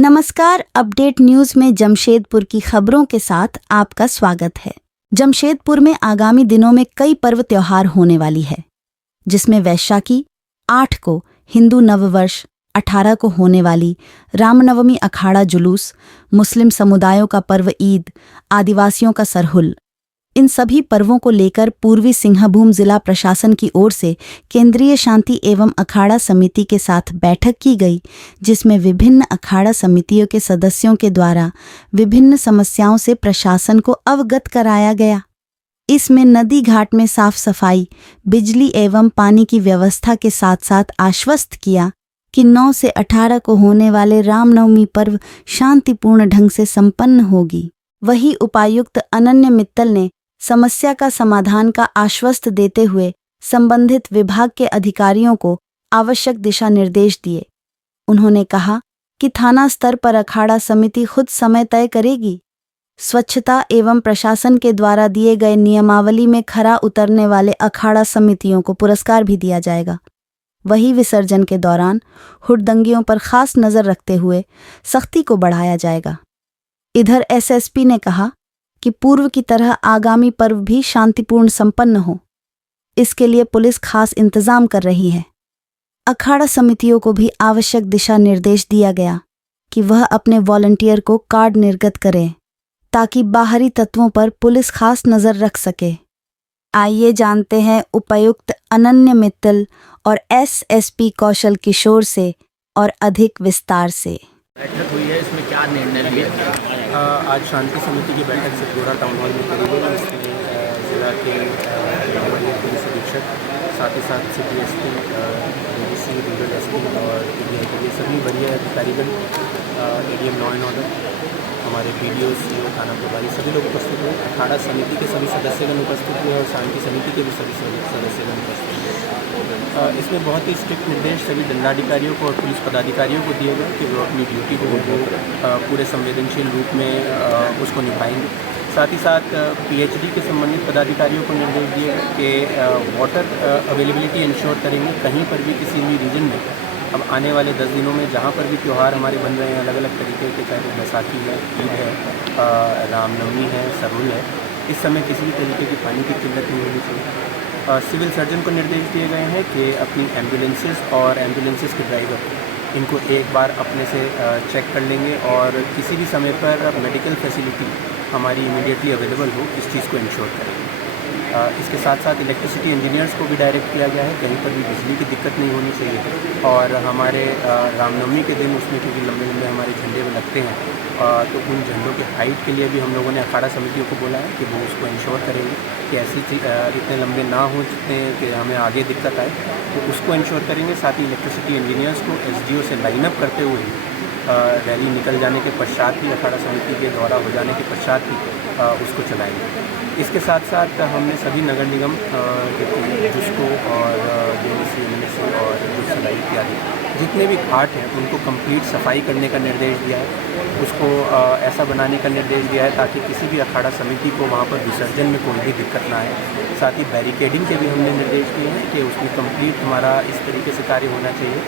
नमस्कार। Update news में जमशेदपुर की खबरों के साथ आपका स्वागत है। जमशेदपुर में आगामी दिनों में कई पर्व त्योहार होने वाली है, जिसमें वैशाखी 8 को हिंदू नववर्ष, 18 को होने वाली रामनवमी अखाड़ा जुलूस, मुस्लिम समुदायों का पर्व ईद, आदिवासियों का सरहुल। इन सभी पर्वों को लेकर पूर्वी सिंहभूम जिला प्रशासन की ओर से केंद्रीय शांति एवं अखाड़ा समिति के साथ बैठक की गई, जिसमें विभिन्न अखाड़ा समितियों के सदस्यों के द्वारा विभिन्न समस्याओं से प्रशासन को अवगत कराया गया। इसमें नदी घाट में साफ सफाई, बिजली एवं पानी की व्यवस्था के साथ साथ आश्वस्त किया कि 9 से 18 को होने वाले रामनवमी पर्व शांतिपूर्ण ढंग से संपन्न होगी। वहीं उपायुक्त अनन्य मित्तल ने समस्या का समाधान का आश्वस्त देते हुए संबंधित विभाग के अधिकारियों को आवश्यक दिशा निर्देश दिए। उन्होंने कहा कि थाना स्तर पर अखाड़ा समिति खुद समय तय करेगी। स्वच्छता एवं प्रशासन के द्वारा दिए गए नियमावली में खरा उतरने वाले अखाड़ा समितियों को पुरस्कार भी दिया जाएगा। वहीं विसर्जन के दौरान हुड़दंगियों पर खास नजर रखते हुए सख्ती को बढ़ाया जाएगा। इधर एसएसपी ने कहा कि पूर्व की तरह आगामी पर्व भी शांतिपूर्ण संपन्न हो, इसके लिए पुलिस खास इंतजाम कर रही है। अखाड़ा समितियों को भी आवश्यक दिशा निर्देश दिया गया कि वह अपने वॉलंटियर को कार्ड निर्गत करें, ताकि बाहरी तत्वों पर पुलिस खास नजर रख सके। आइए जानते हैं उपायुक्त अनन्य मित्तल और एसएसपी कौशल किशोर से और अधिक विस्तार से। बैठक हुई है, इसमें क्या निर्णय लिया गया? आज शांति समिति की बैठक से पूरा टाउन हॉल में करी गई। इसमें जिला के पुलिस अधीक्षक, साथ ही साथ city SP, DC, rural SP और ये सभी वरीय अधिकारीगण, एडीएम लॉ एंड ऑर्डर, हमारे बीडीओ, सीओ, थाना प्रभारी सभी लोग उपस्थित हुए। अखाड़ा समिति के सभी सदस्यगण उपस्थित हुए और शांति समिति के भी सभी सदस्यगण उपस्थित हुए। इसमें बहुत ही स्ट्रिक्ट निर्देश सभी दंडाधिकारियों को और पुलिस पदाधिकारियों को दिए गए कि वो अपनी ड्यूटी को पूरे संवेदनशील रूप में उसको निभाएंगे। साथ ही साथ पीएचडी के संबंधित पदाधिकारियों को निर्देश दिए गए कि वाटर अवेलेबिलिटी इंश्योर करेंगे। कहीं पर भी किसी भी रीजन में अब आने वाले 10 दिनों में जहाँ पर भी त्यौहार हमारे बन रहे हैं अलग अलग तरीके के, चाहे वो बैसाखी है, ईद है, रामनवमी है, सरहुल है, इस समय किसी भी तरीके की पानी की किल्लत नहीं होनी चाहिए। सिविल सर्जन को निर्देश दिए गए हैं कि अपनी एम्बुलेंसेस और एम्बुलेंसेस के ड्राइवर इनको एक बार अपने से चेक कर लेंगे और किसी भी समय पर मेडिकल फैसिलिटी हमारी इमीडिएटली अवेलेबल हो, इस चीज़ को इंश्योर करेंगे। इसके साथ साथ इलेक्ट्रिसिटी इंजीनियर्स को भी डायरेक्ट किया गया है, कहीं पर भी बिजली की दिक्कत नहीं होनी चाहिए। और हमारे रामनवमी के दिन उसमें क्योंकि लंबे लंबे हमारे झंडे में लगते हैं, तो उन झंडों के हाइट के लिए भी हम लोगों ने अखाड़ा समितियों को बोला है कि वो उसको इंश्योर करेंगे कि ऐसी इतने लंबे ना हो जितने कि हमें आगे दिक्कत आए, तो उसको इंश्योर करेंगे। साथ ही इलेक्ट्रिसिटी इंजीनियर्स को एसडीओ से लाइनअप करते हुए रैली निकल जाने के पश्चात ही, अखाड़ा समिति के दौरा हो जाने के पश्चात ही उसको चलाएंगे। इसके साथ साथ हमने सभी नगर निगम जिसको और जेडीसी, एमएनएससी और सिलाई इत्यादि जितने भी घाट हैं उनको कंप्लीट सफाई करने का निर्देश दिया है। उसको ऐसा बनाने का निर्देश दिया है ताकि किसी भी अखाड़ा समिति को वहाँ पर विसर्जन में कोई भी दिक्कत ना आए। साथ ही बैरिकेडिंग के भी हमने निर्देश दिए हैं कि उसमें कंप्लीट हमारा इस तरीके से कार्य होना चाहिए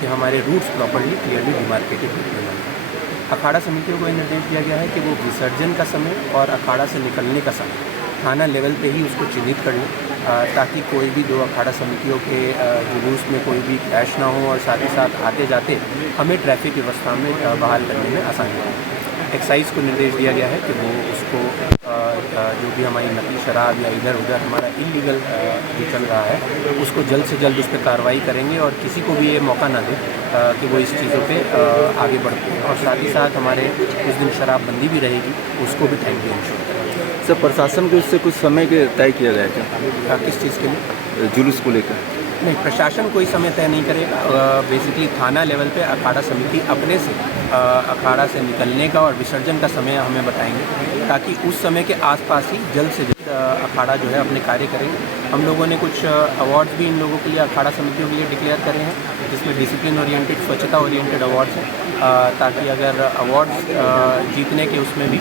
कि हमारे रूट्स प्रॉपर्ली क्लियरली डिमार्केटेड होते हैं। अखाड़ा समितियों को यह निर्देश दिया गया है कि वो विसर्जन का समय और अखाड़ा से निकलने का समय थाना लेवल पे ही उसको चिन्हित कर लें, ताकि कोई भी दो अखाड़ा समितियों के जुलूस में कोई भी क्लैश ना हो और साथ ही साथ आते जाते हमें ट्रैफिक व्यवस्था में बहाल करने में आसानी हो। एक्साइज को निर्देश दिया गया है कि वो उसको जो भी हमारी नकली शराब या इधर उधर हमारा इलीगल जो चल रहा है उसको जल्द से जल्द उस पर कार्रवाई करेंगे और किसी को भी ये मौका ना दें कि वो इस चीज़ों पे आगे बढ़ते हैं। और साथ ही साथ हमारे उस दिन शराबबंदी भी रहेगी, उसको भी टाइमली इंश्योर करेंगे। सर, प्रशासन को इससे कुछ समय के तय किया गया क्या? किस चीज़ के लिए? जुलूस को लेकर? नहीं, प्रशासन कोई समय तय नहीं करेगा। बेसिकली थाना लेवल पे अखाड़ा समिति अपने से अखाड़ा से निकलने का और विसर्जन का समय हमें बताएंगे, ताकि उस समय के आसपास ही जल्द से जल्द अखाड़ा जो है अपने कार्य करेंगे। हम लोगों ने कुछ अवार्ड्स भी इन लोगों के लिए, अखाड़ा समितियों के लिए डिक्लेयर करे हैं, जिसमें डिसिप्लिन ओरिएंटेड, स्वच्छता ओरिएंटेड अवार्ड्स हैं, ताकि अगर अवार्ड्स जीतने के उसमें भी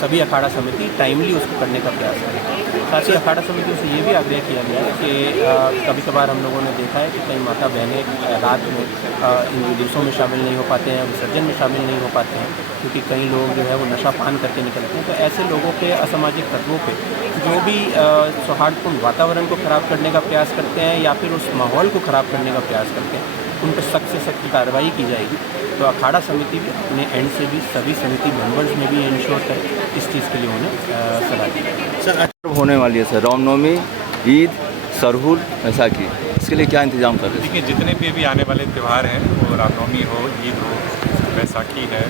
सभी अखाड़ा समिति टाइमली उसको करने का प्रयास करें। साथ ही अखाड़ा समितियों से ये भी आग्रह किया गया है कि कभी कभार हम लोगों ने देखा है कि कई माता बहनें रात में इन जुलूसों में शामिल नहीं हो पाते हैं, विसर्जन में शामिल नहीं हो पाते हैं, क्योंकि कई लोग जो है वो नशा पान करके निकलते हैं। तो ऐसे लोगों के असामाजिक तत्वों पे जो भी सौहार्दपूर्ण वातावरण को ख़राब करने का प्रयास करते हैं या फिर उस माहौल को ख़राब करने का प्रयास करते हैं, उन पर सख्त से सख्त कार्रवाई की जाएगी। तो अखाड़ा समिति भी अपने एंड से भी सभी समिति मेंबर्स में भी इंश्योर करें, इस चीज़ के लिए उन्हें सलाह दी। सर होने वाली है सर रामनवमी, ईद, सरहुल, बैसाखी, इसके लिए क्या इंतजाम कर रहे हैं? देखिए, जितने भी अभी आने वाले त्यौहार हैं, वो रामनवमी हो, ईद हो, बैसाखी है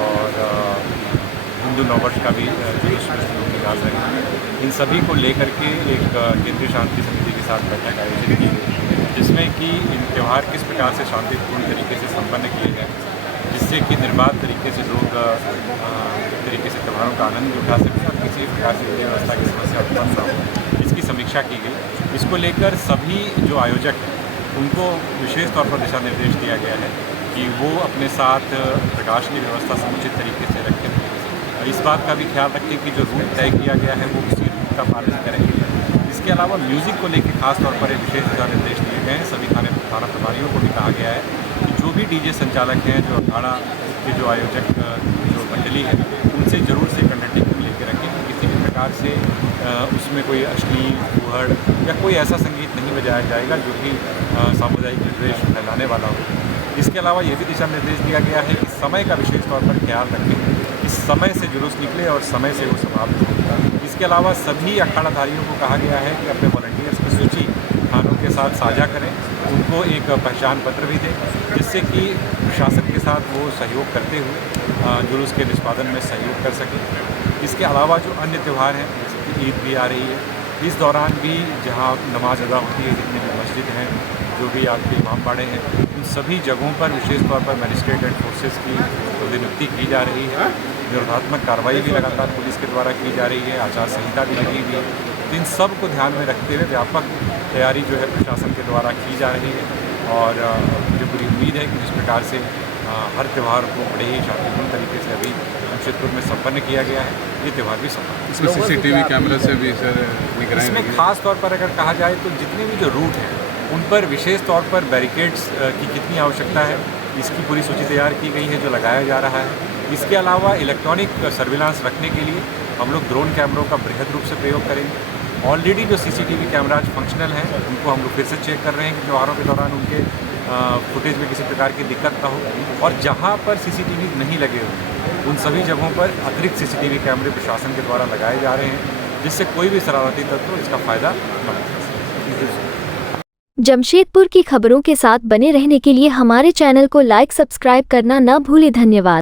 और हिंदू नववर्ष का भी जुलूस में लोग निकाल रहे हैं। इन सभी को लेकर के एक केंद्रीय शांति समिति के साथ बैठक आयोजित की गई, जिसमें कि इन त्यौहार किस प्रकार से शांतिपूर्ण तरीके से संपन्न किए जाए, जिससे कि निर्बाध तरीके से लोग एक तरीके से त्यौहारों का आनंद उठा सकें और किसी प्रकार से व्यवस्था की समस्या उत्पन्न न हो, इसकी समीक्षा की गई। इसको लेकर सभी जो आयोजक हैं उनको विशेष तौर पर दिशा निर्देश दिया गया है कि वो अपने साथ प्रकाश की व्यवस्था समुचित तरीके से रखें। इस बात का भी ख्याल रखें कि जो रूट तय किया गया है वो उसी रूट का पालन करें। इसके अलावा म्यूज़िक को लेकर खास तौर पर एक विशेष दिशा निर्देश दिए गए हैं। सभी थाना प्रभारियों को भी कहा गया है कि जो भी डीजे संचालक हैं, जो अखाड़ा के जो आयोजक जो मंडली है, उनसे ज़रूर से अंडरटेकिंग लेके रखें कि किसी भी प्रकार से उसमें कोई अश्लील, फूहड़ या कोई ऐसा संगीत नहीं बजाया जाएगा जो कि सामुदायिक विद्वेष फैलाने वाला हो। इसके अलावा ये भी दिशा निर्देश दिया गया है कि समय का विशेष तौर पर ख्याल रखें, इस समय से जुलूस निकले और समय से वो समाप्त हो। इसके अलावा सभी अखाड़ाधारियों को कहा गया है कि अपने वॉलंटियर्स की सूची थानों के साथ साझा करें, उनको एक पहचान पत्र भी दें, जिससे कि प्रशासन के साथ वो सहयोग करते हुए जुलूस के निष्पादन में सहयोग कर सकें। इसके अलावा जो अन्य त्यौहार हैं, जैसे कि ईद भी आ रही है, इस दौरान भी जहाँ नमाज अदा होती है, जितनी भी मस्जिद हैं, जो भी आपके इमाम बाड़े हैं, उन सभी जगहों पर विशेष तौर पर मजिस्ट्रेट एंड फोर्सेस की नियुक्ति की जा रही है। निरोधात्मक कार्रवाई भी लगातार पुलिस के द्वारा की जा रही है, आचार संहिता भी लगी हुई है। तो इन सब को ध्यान में रखते हुए व्यापक तैयारी जो है प्रशासन के द्वारा की जा रही है और मुझे पूरी उम्मीद है कि जिस प्रकार से हर त्यौहार को बड़े ही शांतिपूर्ण तरीके से अभी जमशेदपुर में संपन्न किया गया है, ये त्यौहार भी संपन्न। इसमें सीसीटीवी कैमरे से भी सर निगरानी, इसमें खास तौर पर अगर कहा जाए तो जितने भी जो रूट हैं उन पर विशेष तौर पर बैरिकेड्स की कितनी आवश्यकता है, इसकी पूरी सूची तैयार की गई है जो लगाया जा रहा है। इसके अलावा इलेक्ट्रॉनिक सर्विलांस रखने के लिए हम लोग ड्रोन कैमरों का बृहद रूप से प्रयोग करेंगे। ऑलरेडी जो सीसीटीवी कैमराज फंक्शनल हैं उनको हम लोग फिर से चेक कर रहे हैं कि त्यौहारों के दौरान उनके फुटेज में किसी प्रकार की दिक्कत ना हो, और जहां पर सीसीटीवी नहीं लगे हुए उन सभी जगहों पर अतिरिक्त सीसीटीवी कैमरे प्रशासन के द्वारा लगाए जा रहे हैं, जिससे कोई भी शरारती तत्व इसका फ़ायदा न उठा सके। जमशेदपुर की खबरों के साथ बने रहने के लिए हमारे चैनल को लाइक सब्सक्राइब करना न भूलें। धन्यवाद।